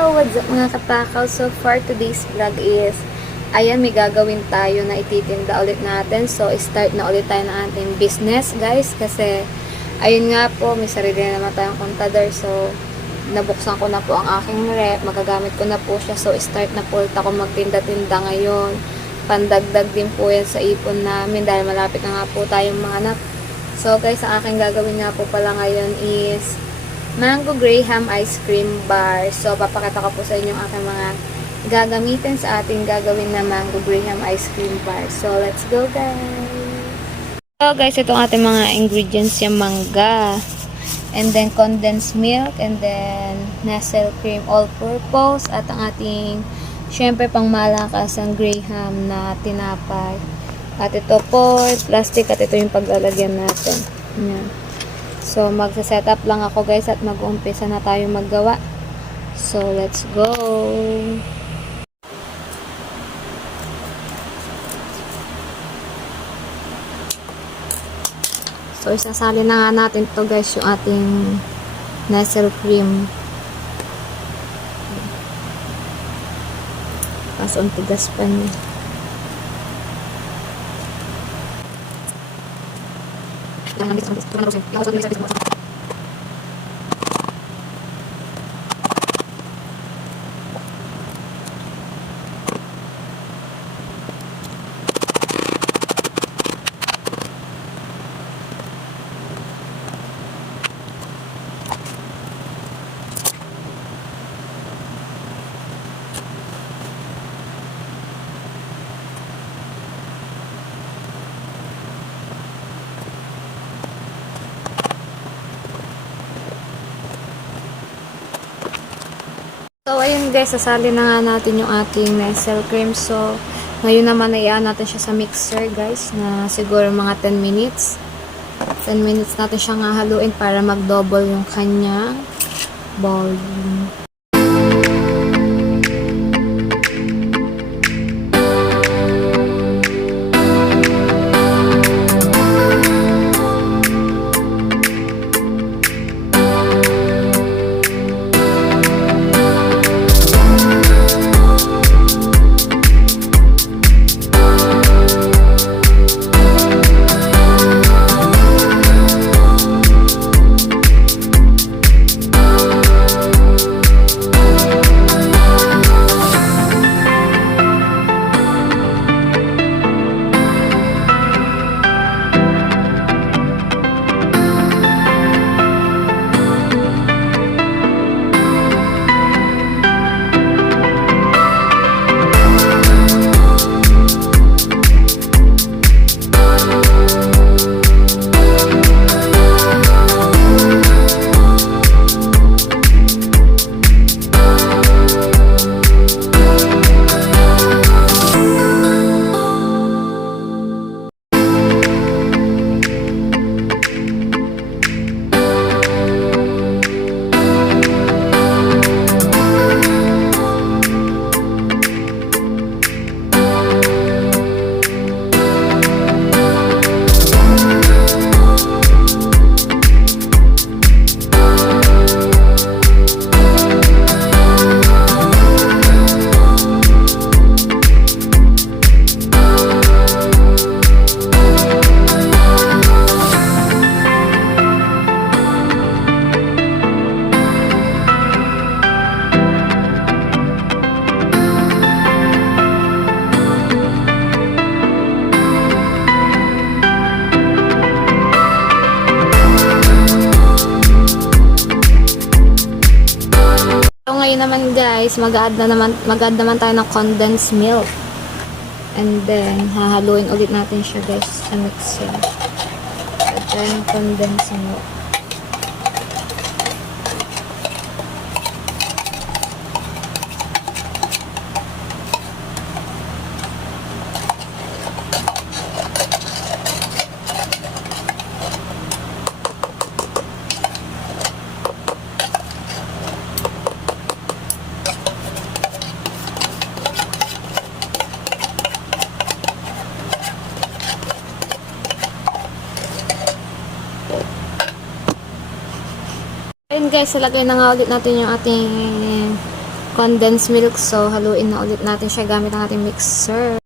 Hello, what's up mga katakaw? So for today's vlog is, ayan, may gagawin tayo na ititinda ulit natin. So start na ulit tayo ng ating business, guys. Kasi, ayun nga po, may sarili na naman tayong kontador. So, nabuksan ko na po ang aking rep. Magagamit ko na po siya. So start na po ulit ako magtinda-tinda ngayon. Pandagdag din po yan sa ipon namin dahil malapit na nga po tayong mga anak. So guys, ang aking gagawin nga po pala ngayon is Mango Graham Ice Cream Bar. So, papakita ko po sa inyo ang aking mga gagamitin sa ating gagawin na Mango Graham Ice Cream Bar. So, let's go guys! So guys, itong ating mga ingredients, yung mangga, and then condensed milk, and then Nestle cream all-purpose, at ang ating, syempre, pang malakas ang Graham na tinapay. At ito po, plastic, at ito yung paglalagyan natin. Yan. So, magsa-set up lang ako guys at mag-umpisa na tayo maggawa. So, let's go! So, isasali na nga natin to guys yung ating Nestle cream. Kaso, ang tigas pa niya. So, ayun guys, sasali na nga natin yung ating Nestle cream. So, ngayon naman ayaan natin siya sa mixer guys, na siguro mga 10 minutes. 10 minutes natin siyang haluin para mag-double yung kanya volume. Ngayon naman guys, mag-add naman tayo ng condensed milk. And then, hahaluin ulit natin siya guys sa mixer. Add tayo ng condensed milk. Ayun guys, ilagay na nga ulit natin yung ating condensed milk. So, haluin na ulit natin siya gamit ang ating mixer.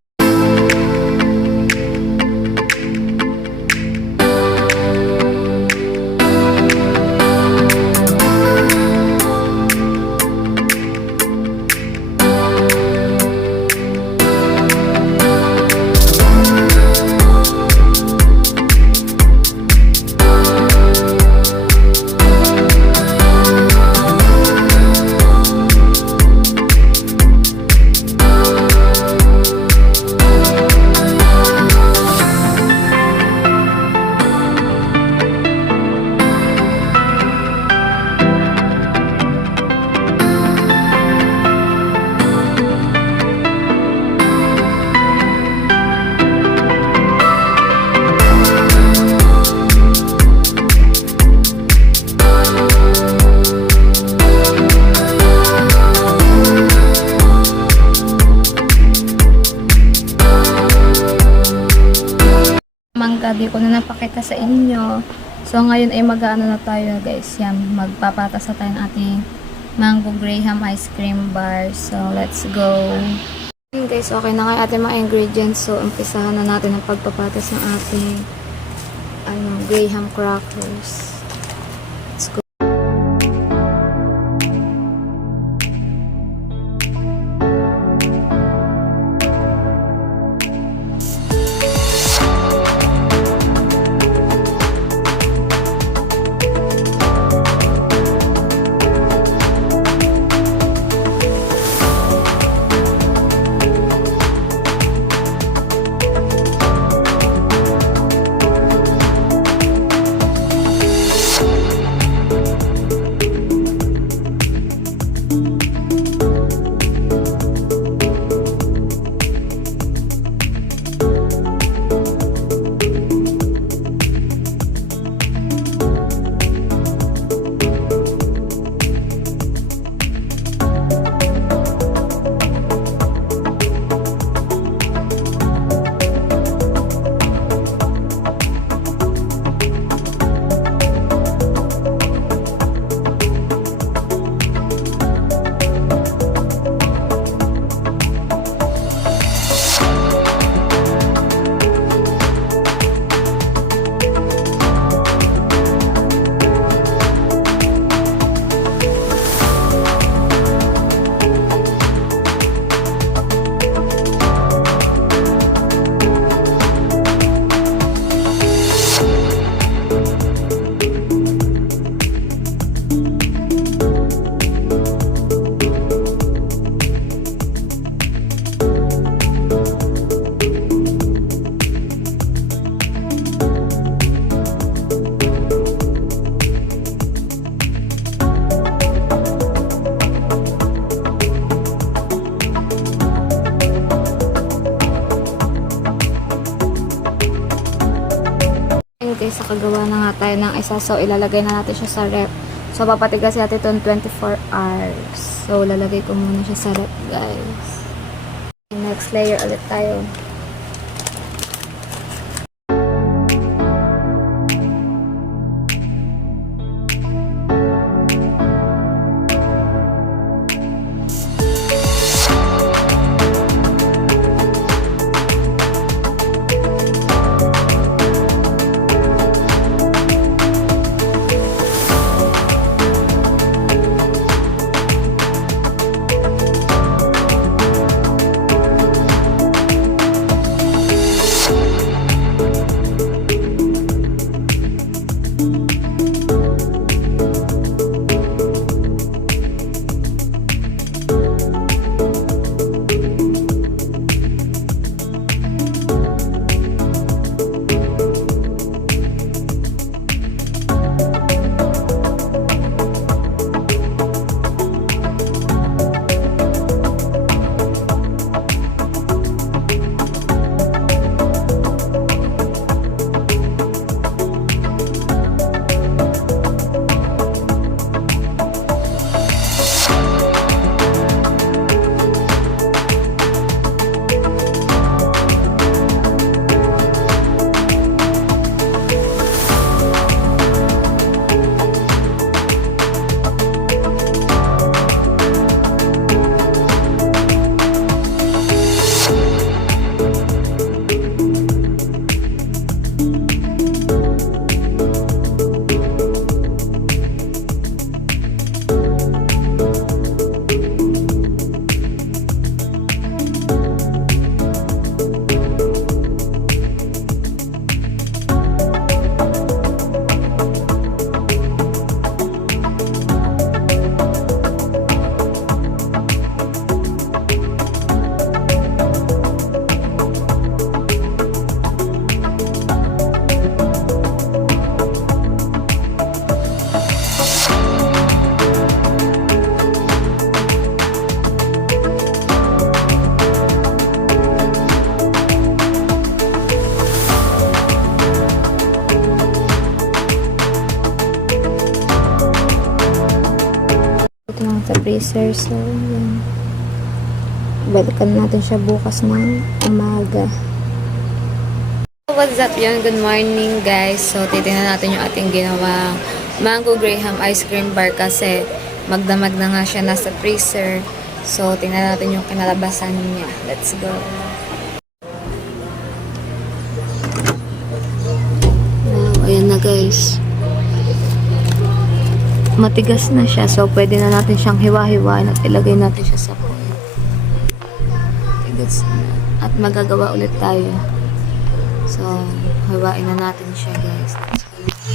Mangga, di ko na napakita sa inyo. So, ngayon ay mag-ano na tayo guys. Yan, magpapatas na tayo ng ating mango graham ice cream bar. So, let's go. Okay guys, okay na kayo ating mga ingredients. So, umpisahan na natin ang pagpapatas ng ating graham crackers. Let's go. Guys, nakagawa na nga tayo ng isa. So, ilalagay na natin siya sa rep. So, papatigas natin itong 24 hours. So, lalagay ko muna siya sa rep, guys. Next layer ulit tayo. freezer. So, yan. Balikan natin siya bukas ng umaga. What's up yun? Good morning guys. So, titingnan natin yung ating ginawang Mango Graham ice cream bar kasi magdamag na nga siya nasa freezer. So, tingnan natin yung kinalabasan niya. Let's go. Wow, ayan na guys. Matigas na siya. So, pwede na natin siyang hiwa-hiwain at ilagay natin siya sa foil. Matigas na. At magagawa ulit tayo. So, hiwain na natin siya guys. Let's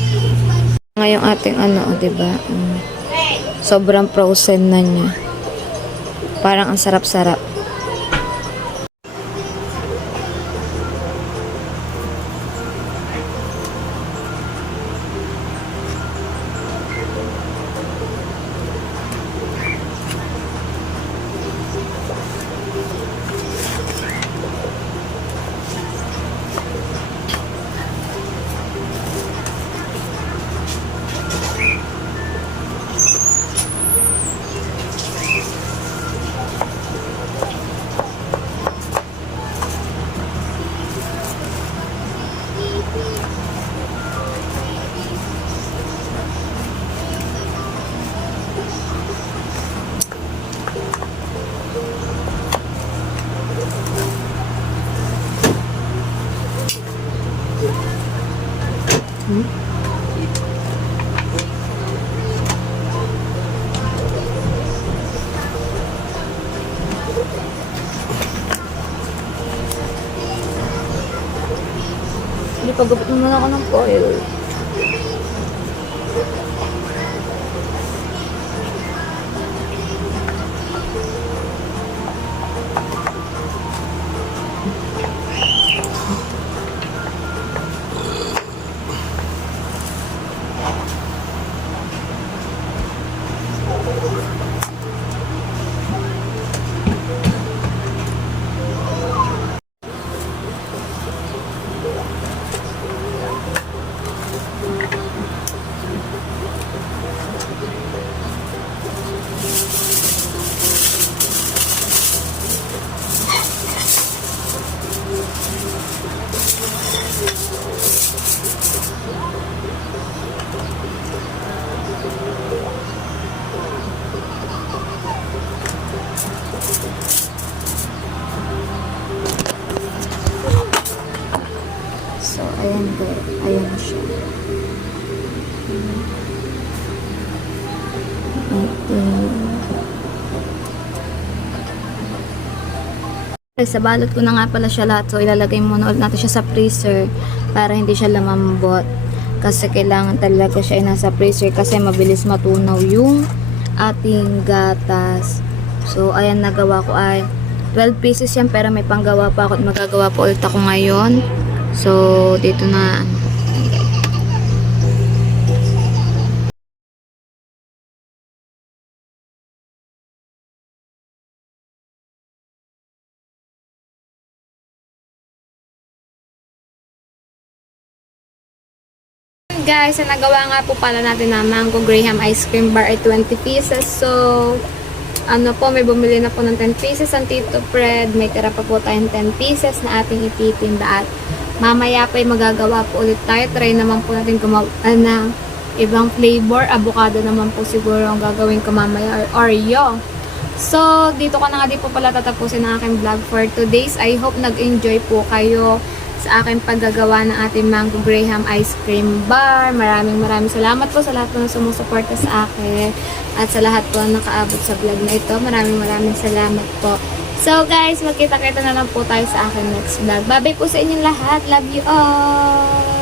go. Ngayong ating diba? Sobrang frozen na niya. Parang ang sarap-sarap. Hindi, pagabot naman ako ng foil. So, ayan guys. Ayan siya. Sa balot ko na nga pala siya lahat. So, ilalagay muna ulit natin siya sa freezer para hindi siya lumambot. Kasi kailangan talaga siya ay nasa freezer kasi mabilis matunaw yung ating gatas. So, ayan, nagawa ko ay 12 pieces yan pero may panggawa pa ako at magagawa pa ulit ako ngayon. So, dito na guys, nagawa nga po pala natin na Mango Graham ice cream bar ay 20 pieces. So, may bumili na po ng 10 pieces ang Tito Fred. May tira pa po tayong 10 pieces na ating ititinda at mamaya pa ay magagawa po ulit tayo. Try naman po natin gumawa ng ibang flavor. Avocado naman po siguro ang gagawin ko mamaya or Oreo. So, dito ko na nga din po pala tatapusin ang aking vlog for today's. I hope nag-enjoy po kayo sa aking paggagawa ng ating Mango Graham ice cream bar. Maraming salamat po sa lahat po na sumusuporta sa akin at sa lahat po na nakaabot sa vlog na ito. Maraming salamat po. So guys, magkita-kita na lang po tayo sa aking next vlog. Bye-bye po sa inyong lahat. Love you all!